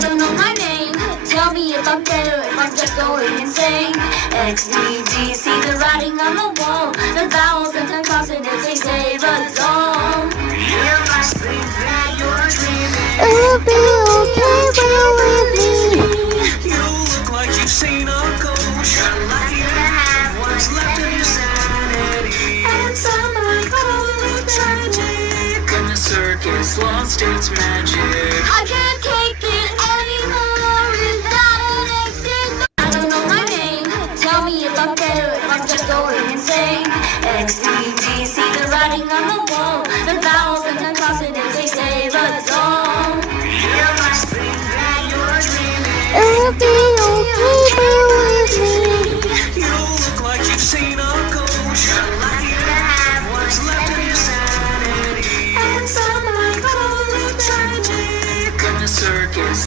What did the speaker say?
don't know my name. Tell me if I'm better, if I'm just going insane. XDG, see the writing on the wall. The vowels and the consonants, they say but it's all. You must think that you're dreaming. It'll be okay when you're with me. You look like you've seen a ghost. You're lucky to have What's left of your sanity? and some might call it tragic. And the circus lost its magic. I can't take it anymore without an exit. I don't know my name. Tell me if I'm better, if I'm just going insane. XDG, see the writing on the wall. The vowels and the consonants, they say but it's all. You must think that you're dreaming. It'll be